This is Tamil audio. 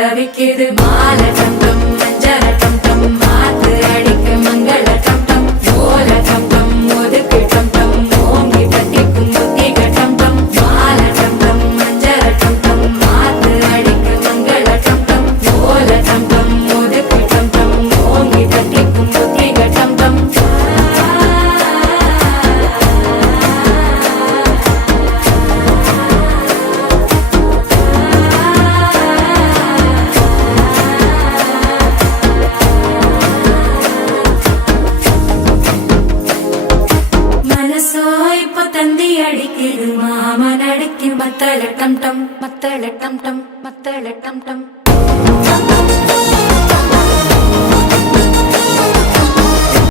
தவிக்குது மாலை டம் டம் மஞ்சள டம் டம் மாத்து அடிக்க மங்கள டம் டம் ஓல டம் டம் ஒதுக்கு டம் டம் ஓங்கி தட்டிக்கும் புத்திக டம் டம் மாலை டம் டம் மஞ்சள டம் டம் மாத்து அடிக்க மங்கள டம் டம் ஓல டம் டம் ஒதுக்கு டம் டம் ஓங்கி தட்டிக்கும் புத்திக டம் டம் தந்தி அடிக்குது மாமன் அடிக்கு மத்தள டம் டம் மத்தள டம் டம் மத்தள டம் டம்